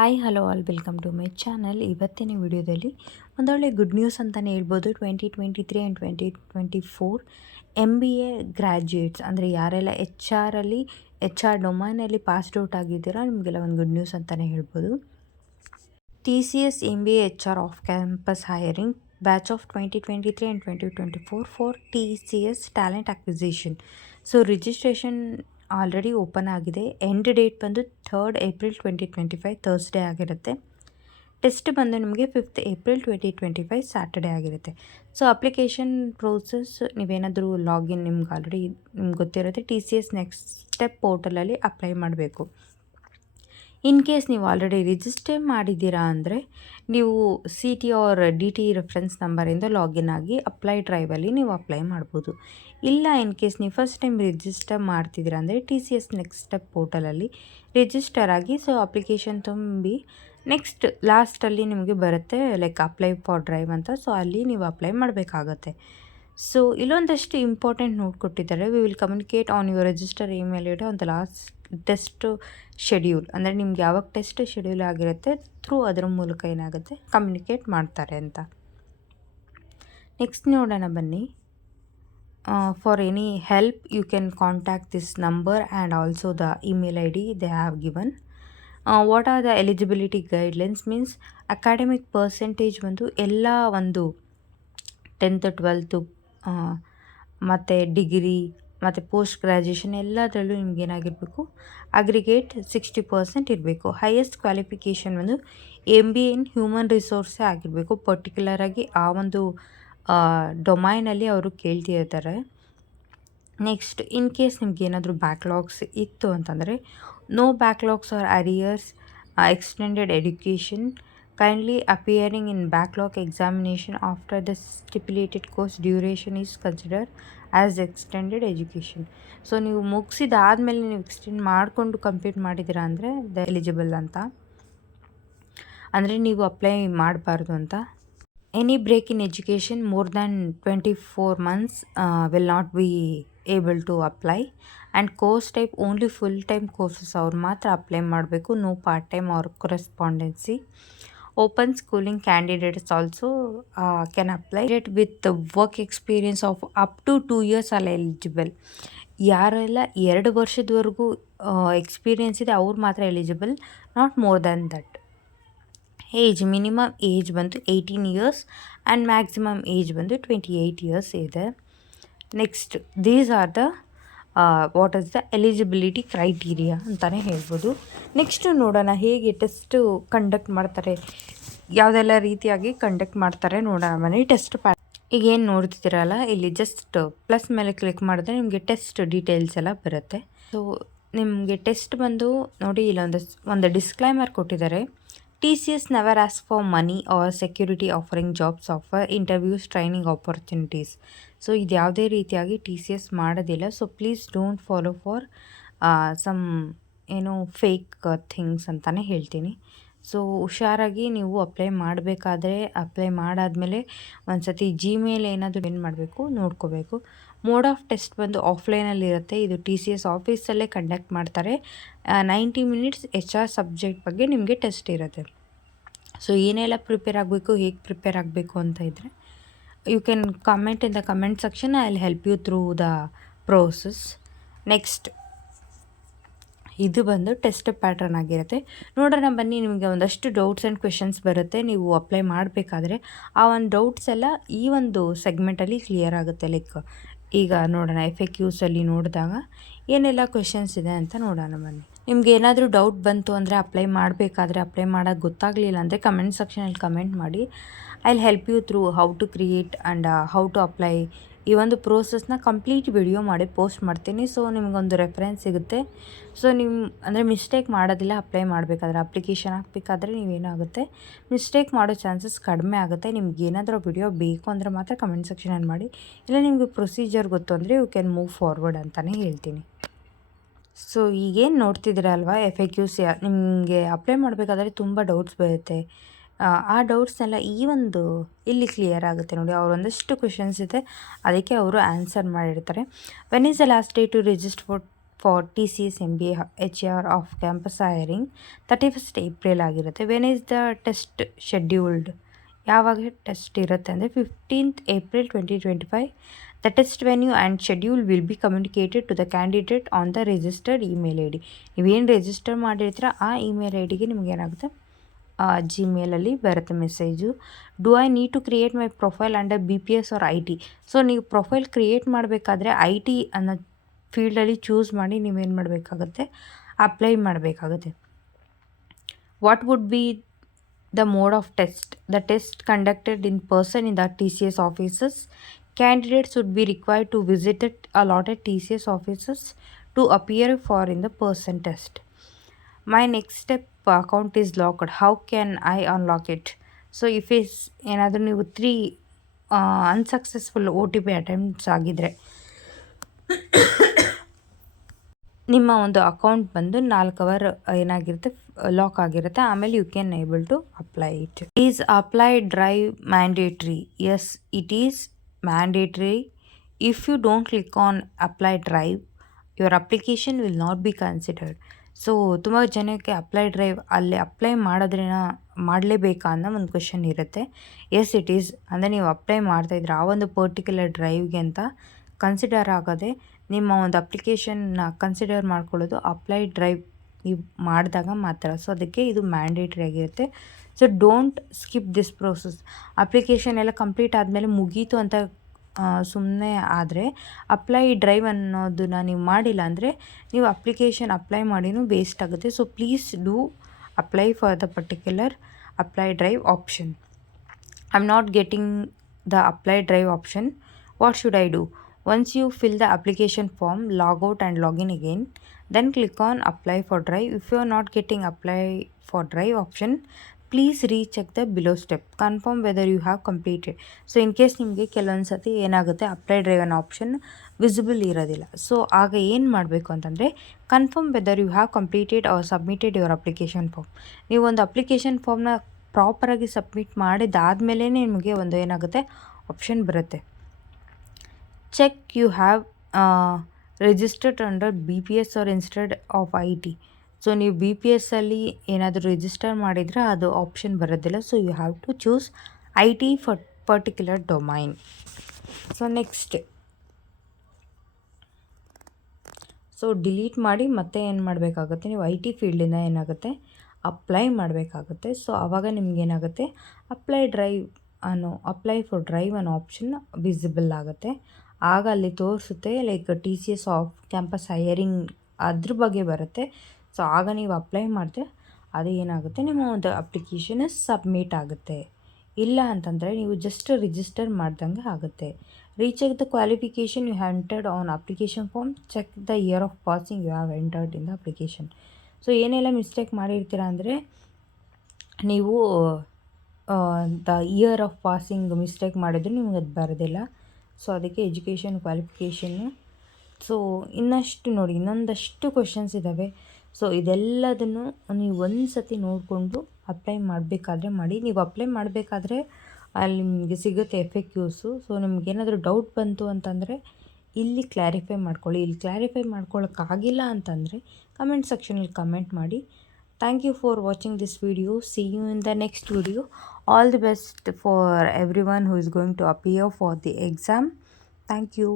Hi hello all welcome to my channel. ಇವತ್ತಿನ ವಿಡಿಯೋದಲ್ಲಿ ಒಂದೊಳ್ಳೆ ಗುಡ್ ನ್ಯೂಸ್ ಅಂತಲೇ ಹೇಳ್ಬೋದು. 2023 ಆ್ಯಂಡ್ 2024 MBA ಗ್ರ್ಯಾಜುಯೇಟ್ಸ್ ಅಂದರೆ ಯಾರೆಲ್ಲ ಎಚ್ ಆರ್ ಡೊಮೈನಲ್ಲಿ ಪಾಸ್ಡ್ ಔಟ್ ಆಗಿದ್ದೀರಾ ನಿಮಗೆಲ್ಲ ಒಂದು ಗುಡ್ ನ್ಯೂಸ್ ಅಂತಲೇ ಹೇಳ್ಬೋದು. TCS MBA HR of campus hiring batch of 2023 and 2024 for TCS talent acquisition. So registration already open ಆಗಿದೆ. ಎಂಡ್ ಡೇಟ್ ಬಂದು 3rd April 2025 ಥರ್ಸ್ಡೇ ಆಗಿರುತ್ತೆ. ಟೆಸ್ಟ್ ಬಂದು ನಿಮಗೆ 5th April 2025 ಸ್ಯಾಟರ್ಡೇ ಆಗಿರುತ್ತೆ. ಸೊ ಅಪ್ಲಿಕೇಶನ್ ಪ್ರೋಸೆಸ್ ನೀವೇನಾದರೂ login ನಿಮ್ಗೆ ಗೊತ್ತಿರುತ್ತೆ. TCS ನೆಕ್ಸ್ಟ್ ಸ್ಟೆಪ್ ಪೋರ್ಟಲಲ್ಲಿ ಅಪ್ಲೈ ಮಾಡಬೇಕು. ಇನ್ ಕೇಸ್ ನೀವು ಆಲ್ರೆಡಿ ರಿಜಿಸ್ಟರ್ ಮಾಡಿದ್ದೀರಾ ಅಂದರೆ ನೀವು CT ಆರ್ DT ರೆಫರೆನ್ಸ್ ನಂಬರಿಂದ ಲಾಗಿನ್ ಆಗಿ ಅಪ್ಲೈ ಡ್ರೈವಲ್ಲಿ ನೀವು ಅಪ್ಲೈ ಮಾಡ್ಬೋದು. ಇಲ್ಲ ಇನ್ ಕೇಸ್ ನೀವು ಫಸ್ಟ್ ಟೈಮ್ ರಿಜಿಸ್ಟರ್ ಮಾಡ್ತಿದ್ದೀರಾ ಅಂದರೆ TCS ನೆಕ್ಸ್ಟ್ ಸ್ಟೆಪ್ ಪೋರ್ಟಲಲ್ಲಿ ರಿಜಿಸ್ಟರ್ ಆಗಿ ಸೊ ಅಪ್ಲಿಕೇಶನ್ ತುಂಬಿ ನೆಕ್ಸ್ಟ್ ಲಾಸ್ಟಲ್ಲಿ ನಿಮಗೆ ಬರುತ್ತೆ ಲೈಕ್ ಅಪ್ಲೈ ಫಾರ್ ಡ್ರೈವ್ ಅಂತ. ಸೊ ಅಲ್ಲಿ ನೀವು ಅಪ್ಲೈ ಮಾಡಬೇಕಾಗತ್ತೆ. ಸೊ ಇಲ್ಲೊಂದಷ್ಟು ಇಂಪಾರ್ಟೆಂಟ್ ನೋಟ್ ಕೊಟ್ಟಿದ್ದಾರೆ. We will communicate on your register email ID on the last test schedule. ಅಂದರೆ ನಿಮ್ಗೆ ಯಾವಾಗ ಟೆಸ್ಟ್ ಶೆಡ್ಯೂಲ್ ಆಗಿರುತ್ತೆ ಥ್ರೂ ಅದರ ಮೂಲಕ ಏನಾಗುತ್ತೆ ಕಮ್ಯುನಿಕೇಟ್ ಮಾಡ್ತಾರೆ ಅಂತ. ನೆಕ್ಸ್ಟ್ ನೋಡೋಣ ಬನ್ನಿ. For any help you can contact this number and also the email ID they have given. What are the eligibility guidelines means academic percentage ಒಂದು ಎಲ್ಲ ಒಂದು 10th 12th ಮತ್ತು ಡಿಗ್ರಿ ಮತ್ತು ಪೋಸ್ಟ್ ಗ್ರ್ಯಾಜುಯೇಷನ್ ಎಲ್ಲದರಲ್ಲೂ ನಿಮ್ಗೆ ಏನಾಗಿರಬೇಕು ಅಗ್ರಿಗೇಟ್ 60% ಇರಬೇಕು. ಹೈಯೆಸ್ಟ್ ಕ್ವಾಲಿಫಿಕೇಷನ್ ಒಂದು MBA ಇನ್ ಹ್ಯೂಮನ್ ರಿಸೋರ್ಸೇ ಆಗಿರಬೇಕು. ಪರ್ಟಿಕ್ಯುಲರಾಗಿ ಆ ಒಂದು ಡೊಮೈನಲ್ಲಿ ಅವರು ಕೇಳ್ತಿರ್ತಾರೆ. ನೆಕ್ಸ್ಟ್ ಇನ್ ಕೇಸ್ ನಿಮ್ಗೆ ಏನಾದರೂ ಬ್ಯಾಕ್ಲಾಗ್ಸ್ ಇತ್ತು ಅಂತಂದರೆ no backlogs or arrears, extended education, kindly appearing in backlog examination after the stipulated course duration is considered as extended education. So ನೀವು ಮುಗಿಸಿದಾದ್ಮೇಲೆ ನೀವು ಎಕ್ಸ್ಟೆಂಡ್ ಮಾಡಿಕೊಂಡು ಕಂಪ್ಲೀಟ್ ಮಾಡಿದ್ದೀರಾ ಅಂದರೆ ದ ಎಲಿಜಿಬಲ್ ಅಂತ, ಅಂದರೆ ನೀವು ಅಪ್ಲೈ ಮಾಡಬಾರ್ದು ಅಂತ. Any break in education more than 24 months will not be able to apply. And course type only full time courses ಅವ್ರು ಮಾತ್ರ ಅಪ್ಲೈ ಮಾಡಬೇಕು. No part time or correspondence. Open schooling candidates also can apply it with the work experience of up to 2 years are eligible. ಯಾರೆಲ್ಲ 2 ವರ್ಷದವರೆಗೂ experience ಇದೆ ಅವ್ರು ಮಾತ್ರ eligible, not more than that. Age minimum age ಬಂದು 18 years and maximum age ಬಂದು 28 years ಇದೆ. Next these are the what is the eligibility criteria ಅಂತಲೇ ಹೇಳ್ಬೋದು. ನೆಕ್ಸ್ಟು ನೋಡೋಣ ಹೇಗೆ ಟೆಸ್ಟು ಕಂಡಕ್ಟ್ ಮಾಡ್ತಾರೆ, ಯಾವುದೆಲ್ಲ ರೀತಿಯಾಗಿ ಕಂಡಕ್ಟ್ ಮಾಡ್ತಾರೆ ನೋಡೋಣ ಬನ್ನಿ. ಟೆಸ್ಟ್ ಈಗ ಏನು ನೋಡ್ತಿದ್ದೀರಲ್ಲ ಇಲ್ಲಿ ಜಸ್ಟ್ ಪ್ಲಸ್ ಮೇಲೆ ಕ್ಲಿಕ್ ಮಾಡಿದ್ರೆ ನಿಮಗೆ ಟೆಸ್ಟ್ ಡೀಟೇಲ್ಸ್ ಎಲ್ಲ ಬರುತ್ತೆ. ಸೊ ನಿಮಗೆ ಟೆಸ್ಟ್ ಬಂದು ನೋಡಿ ಒಂದು ಡಿಸ್ಕ್ಲೈಮರ್ ಕೊಟ್ಟಿದ್ದಾರೆ. TCS never asks for money or security offering jobs offer, interviews, training opportunities. So ಇದು ಯಾವುದೇ ರೀತಿಯಾಗಿ TCS ಮಾಡೋದಿಲ್ಲ. So please don't follow for some fake things ಅಂತಲೇ ಹೇಳ್ತೀನಿ. ಸೊ ಹುಷಾರಾಗಿ ನೀವು ಅಪ್ಲೈ ಮಾಡಬೇಕಾದ್ರೆ ಅಪ್ಲೈ ಮಾಡಾದಮೇಲೆ ಒಂದು ಸತಿ Gmail ಏನಾದರೂ ಏನು ಮಾಡಬೇಕು ನೋಡ್ಕೋಬೇಕು. ಮೋಡ್ ಆಫ್ ಟೆಸ್ಟ್ ಬಂದು ಆಫ್ಲೈನಲ್ಲಿರುತ್ತೆ. ಇದು TCS ಆಫೀಸಲ್ಲೇ ಕಂಡಕ್ಟ್ ಮಾಡ್ತಾರೆ. 90 minutes HR ಸಬ್ಜೆಕ್ಟ್ ಬಗ್ಗೆ ನಿಮಗೆ ಟೆಸ್ಟ್ ಇರುತ್ತೆ. ಸೊ ಏನೆಲ್ಲ ಪ್ರಿಪೇರ್ ಆಗಬೇಕು, ಹೇಗೆ ಪ್ರಿಪೇರ್ ಆಗಬೇಕು ಅಂತ ಇದ್ದರೆ you can comment in the comment section. I will help you through the process. Next ಇದು ಬಂದು ಟೆಸ್ಟ್ ಪ್ಯಾಟ್ರನ್ ಆಗಿರುತ್ತೆ. ನೋಡೋಣ ಬನ್ನಿ. ನಿಮಗೆ ಒಂದಷ್ಟು ಡೌಟ್ಸ್ ಆ್ಯಂಡ್ ಕ್ವೆಶನ್ಸ್ ಬರುತ್ತೆ ನೀವು ಅಪ್ಲೈ ಮಾಡಬೇಕಾದ್ರೆ. ಆ ಒಂದು ಡೌಟ್ಸ್ ಎಲ್ಲ ಈ ಒಂದು ಸೆಗ್ಮೆಂಟಲ್ಲಿ ಕ್ಲಿಯರ್ ಆಗುತ್ತೆ. ಲೈಕ್ ಈಗ ನೋಡೋಣ FAQsಲ್ಲಿ ನೋಡಿದಾಗ ಏನೆಲ್ಲ ಕ್ವೆಶನ್ಸ್ ಇದೆ ಅಂತ ನೋಡೋಣ ಬನ್ನಿ. ನಿಮ್ಗೆ ಏನಾದರೂ ಡೌಟ್ ಬಂತು ಅಂದರೆ ಅಪ್ಲೈ ಮಾಡಬೇಕಾದ್ರೆ ಅಪ್ಲೈ ಮಾಡೋಕ್ಕೆ ಗೊತ್ತಾಗಲಿಲ್ಲ ಅಂದರೆ ಕಮೆಂಟ್ ಸೆಕ್ಷನಲ್ಲಿ ಕಮೆಂಟ್ ಮಾಡಿ. I will help you through how to create and how to apply. ಈ ಒಂದು ಪ್ರೋಸೆಸ್ನ ಕಂಪ್ಲೀಟ್ ವಿಡಿಯೋ ಮಾಡಿ ಪೋಸ್ಟ್ ಮಾಡ್ತೀನಿ. ಸೊ ನಿಮಗೊಂದು ರೆಫರೆನ್ಸ್ ಸಿಗುತ್ತೆ. ಸೊ ನೀವು ಅಂದರೆ ಮಿಸ್ಟೇಕ್ ಮಾಡೋದಿಲ್ಲ. ಅಪ್ಲೈ ಮಾಡಬೇಕಾದ್ರೆ ಅಪ್ಲಿಕೇಶನ್ ಹಾಕಬೇಕಾದ್ರೆ ನೀವೇನಾಗುತ್ತೆ ಮಿಸ್ಟೇಕ್ ಮಾಡೋ ಚಾನ್ಸಸ್ ಕಡಿಮೆ ಆಗುತ್ತೆ. ನಿಮ್ಗೆ ಏನಾದರೂ ವಿಡಿಯೋ ಬೇಕು ಅಂದರೆ ಮಾತ್ರ ಕಮೆಂಟ್ ಸೆಕ್ಷನಲ್ಲಿ ಮಾಡಿ. ಇಲ್ಲ ನಿಮಗೆ ಪ್ರೊಸೀಜರ್ ಗೊತ್ತು ಅಂದರೆ ಯು ಕ್ಯಾನ್ ಮೂವ್ ಫಾರ್ವರ್ಡ್ ಅಂತಲೇ ಹೇಳ್ತೀನಿ. ಸೊ ಈಗೇನು ನೋಡ್ತಿದ್ದೀರಲ್ವ FAQs, ನಿಮಗೆ ಅಪ್ಲೈ ಮಾಡಬೇಕಾದ್ರೆ ತುಂಬ ಡೌಟ್ಸ್ ಬರುತ್ತೆ. ಆ ಡೌಟ್ಸ್ನೆಲ್ಲ ಈ ಒಂದು ಇಲ್ಲಿ ಕ್ಲಿಯರ್ ಆಗುತ್ತೆ ನೋಡಿ. ಅವ್ರು ಒಂದಷ್ಟು ಕ್ವೆಶನ್ಸ್ ಇದೆ, ಅದಕ್ಕೆ ಅವರು ಆನ್ಸರ್ ಮಾಡಿರ್ತಾರೆ. When is the last day to register for TCS MBA HR of campus hiring 31st April ಆಗಿರುತ್ತೆ. When is the test scheduled? ಯಾವಾಗ ಟೆಸ್ಟ್ ಇರುತ್ತೆ ಅಂದರೆ 15th April 2025. The test venue and schedule will be communicated to the candidate on the registered email ID. ನೀವೇನು register ಮಾಡಿರ್ತೀರ ಆ email IDಗೆ ನಿಮಗೇನಾಗುತ್ತೆ ಜಿಮೇಲಲ್ಲಿ ಬರುತ್ತೆ message. Do I need to create my profile under BPS or IT? So ನೀವು profile create ಮಾಡಬೇಕಾದ್ರೆ IT ಅನ್ನೋ ಫೀಲ್ಡಲ್ಲಿ ಚೂಸ್ ಮಾಡಿ ನೀವೇನು ಮಾಡಬೇಕಾಗುತ್ತೆ, ಅಪ್ಲೈ ಮಾಡಬೇಕಾಗುತ್ತೆ. What would be the mode of test? The test conducted in person in the TCS offices. Candidates would be required to visit allotted TCS offices to appear for in the person test. My next step account is locked. How can I unlock it? So if is ಏನಾದರೂ ನೀವು 3 unsuccessful OTP attempts ಆಗಿದ್ದರೆ ನಿಮ್ಮ ಒಂದು account ಬಂದು 4 hour ಏನಾಗಿರುತ್ತೆ lock ಆಗಿರುತ್ತೆ. ಆಮೇಲೆ you can able to apply it. Is apply drive mandatory? Yes, it is mandatory. If you don't click on apply drive, your application will not be considered. So ತುಂಬ ಜನಕ್ಕೆ apply drive ಅಲ್ಲಿ apply ಮಾಡಲೇಬೇಕಾ ಅನ್ನೋ ಒಂದು question ಇರುತ್ತೆ. Yes, it is. ಅಂದರೆ ನೀವು apply ಮಾಡ್ತಾಯಿದ್ರೆ ಆ ಒಂದು ಪರ್ಟಿಕ್ಯುಲರ್ ಡ್ರೈವ್ಗೆ ಅಂತ ಕನ್ಸಿಡರ್ ಆಗೋದೆ ನಿಮ್ಮ ಒಂದು ಅಪ್ಲಿಕೇಶನ್ನ ಕನ್ಸಿಡರ್ ಮಾಡ್ಕೊಳ್ಳೋದು ಅಪ್ಲೈ ಡ್ರೈವ್ ನೀವು ಮಾಡಿದಾಗ ಮಾತ್ರ. ಸೊ ಅದಕ್ಕೆ ಇದು ಮ್ಯಾಂಡೇಟ್ರಿ ಆಗಿರುತ್ತೆ. So don't skip this process. Application ಎಲ್ಲ ಕಂಪ್ಲೀಟ್ ಆದಮೇಲೆ ಮುಗೀತು ಅಂತ ಸುಮ್ಮನೆ ಆದರೆ ಅಪ್ಲೈ ಡ್ರೈವ್ ಅನ್ನೋದನ್ನ ನೀವು ಮಾಡಿಲ್ಲ ಅಂದರೆ ನೀವು ಅಪ್ಲಿಕೇಶನ್ ಅಪ್ಲೈ ಮಾಡಿನೂ ವೇಸ್ಟ್ ಆಗುತ್ತೆ. So please do apply for the particular apply drive option. I am not getting the apply drive option. What should I do? Once you fill the application form, log out and log in again. Then click on apply for drive. If you are not getting apply for drive option, please recheck the below step. Confirm whether you have completed. So in case ನಿಮಗೆ ಕೆಲವೊಂದು ಸತಿ ಏನಾಗುತ್ತೆ apply drive ಅನ್ನೋ option visible ಇರೋದಿಲ್ಲ. So ಆಗ ಏನು ಮಾಡಬೇಕು ಅಂತಂದರೆ confirm whether you have completed or submitted your application form. ನೀವು ಒಂದು ಅಪ್ಲಿಕೇಶನ್ ಫಾರ್ಮ್ನ ಪ್ರಾಪರಾಗಿ ಸಬ್ಮಿಟ್ ಮಾಡಿದಾದ್ಮೇಲೆ ನಿಮಗೆ ಒಂದು ಏನಾಗುತ್ತೆ ಆಪ್ಷನ್ ಬರುತ್ತೆ. Check you have registered under BPS or instead of IT. So ನೀವು BPS ಅಲ್ಲಿ ಏನಾದರೂ ರಿಜಿಸ್ಟರ್ ಮಾಡಿದರೆ ಅದು ಆಪ್ಷನ್ ಬರೋದಿಲ್ಲ. So you have to choose IT for particular domain. So next delete ಮಾಡಿ ಮತ್ತೆ ಏನು ಮಾಡಬೇಕಾಗುತ್ತೆ, ನೀವು IT ಫೀಲ್ಡಿಂದ ಏನಾಗುತ್ತೆ ಅಪ್ಲೈ ಮಾಡಬೇಕಾಗುತ್ತೆ. ಸೊ ಆವಾಗ ನಿಮಗೇನಾಗುತ್ತೆ ಅಪ್ಲೈ ಫಾರ್ ಡ್ರೈವ್ ಅನ್ನೋ ಆಪ್ಷನ್ ವಿಸಿಬಲ್ ಆಗುತ್ತೆ. ಆಗ ಅಲ್ಲಿ ತೋರಿಸುತ್ತೆ like TCS of campus hiring ಅದ್ರ ಬಗ್ಗೆ ಬರುತ್ತೆ. ಸೊ ಆಗ ನೀವು ಅಪ್ಲೈ ಮಾಡಿದ್ರೆ ಅದು ಏನಾಗುತ್ತೆ ನಿಮ್ಮ ಒಂದು ಅಪ್ಲಿಕೇಶನ್ ಸಬ್ಮಿಟ್ ಆಗುತ್ತೆ. ಇಲ್ಲ ಅಂತಂದರೆ ನೀವು ಜಸ್ಟ್ ರಿಜಿಸ್ಟರ್ ಮಾಡ್ದಂಗೆ ಆಗುತ್ತೆ. Recheck the qualification you have entered on application form. Check the year of passing you have entered in the application. So ಏನೆಲ್ಲ ಮಿಸ್ಟೇಕ್ ಮಾಡಿರ್ತೀರ ಅಂದರೆ ನೀವು the year of passing mistake ಮಾಡಿದ್ರೆ ನಿಮ್ಗೆ ಅದು ಬರೋದಿಲ್ಲ. ಸೊ ಅದಕ್ಕೆ ಎಜುಕೇಷನ್ ಕ್ವಾಲಿಫಿಕೇಷನ್ನು. ಸೊ ಇನ್ನೊಂದಷ್ಟು ಕ್ವೆಶನ್ಸ್ ಇದ್ದಾವೆ. ಸೊ ಇದೆಲ್ಲದನ್ನು ನೀವು ಒಂದು ಸತಿ ನೋಡಿಕೊಂಡು ಅಪ್ಲೈ ಮಾಡಬೇಕಾದ್ರೆ ಮಾಡಿ. ನೀವು ಅಪ್ಲೈ ಮಾಡಬೇಕಾದ್ರೆ ಅಲ್ಲಿ ನಿಮಗೆ ಸಿಗುತ್ತೆ FAQs. ಸೊ ನಿಮಗೇನಾದರೂ ಡೌಟ್ ಬಂತು ಅಂತಂದರೆ ಇಲ್ಲಿ ಕ್ಲಾರಿಫೈ ಮಾಡ್ಕೊಳ್ಳಿ. ಇಲ್ಲಿ ಕ್ಲಾರಿಫೈ ಮಾಡ್ಕೊಳ್ಳೋಕ್ಕಾಗಿಲ್ಲ ಅಂತಂದರೆ ಕಮೆಂಟ್ ಸೆಕ್ಷನಲ್ಲಿ ಕಮೆಂಟ್ ಮಾಡಿ. Thank you for watching this video. See you in the next video. All the best for everyone who is going to appear for the exam. Thank you.